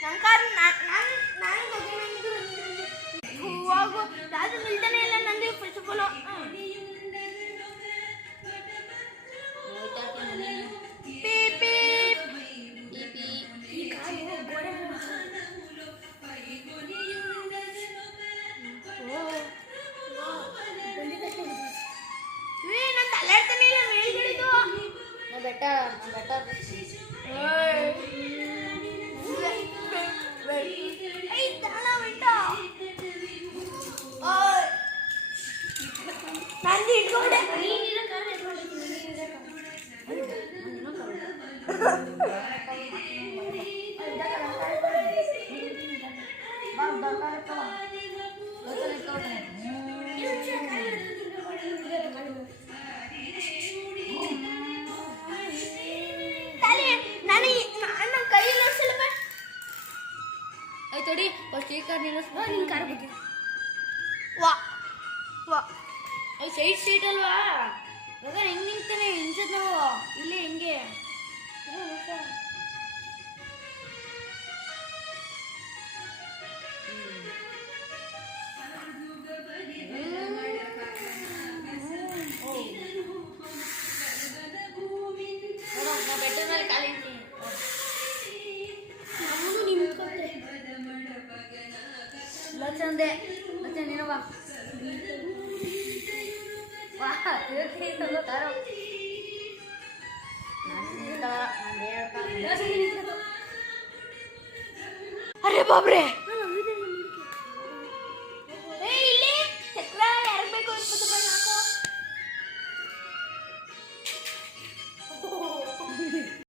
ನಂಕಾರ ನಾನು ಹೋಗು ಯಾರು ನಿಲ್ತಾನೆ ಇಲ್ಲ ನಂದು ಫಸ್ಟ್ ಆಫ್ ಆಲ್ ಬೆಟ್ಟ ನಂದಿ ಇಟ್ಕೊಂಡೆ ತೊಡಿ ಫಸ್ಟ್ ಈ ಕಾರ್ ನಿಲ್ಲಿಸ್ಬಾ ನಿನ್ನ ಕಾರ್ ಬಗ್ಗೆ ವಾ ವಾ ಅದು ಸೈಡ್ ಅಲ್ವಾ ಇವಾಗ ಹೆಂಗೆ ನಿಂತಾನೆ ಹಿಂಸದ್ ನಾವು ಇಲ್ಲೇ ಹೆಂಗೆ ಬೆಟ್ಟದ ಮೇಲೆ ಕಾಲಿ ಚಂದೆ ಮತ್ತೆ ನೀನವ್ವ ಅರೆ ಬಾಬ್ರೆ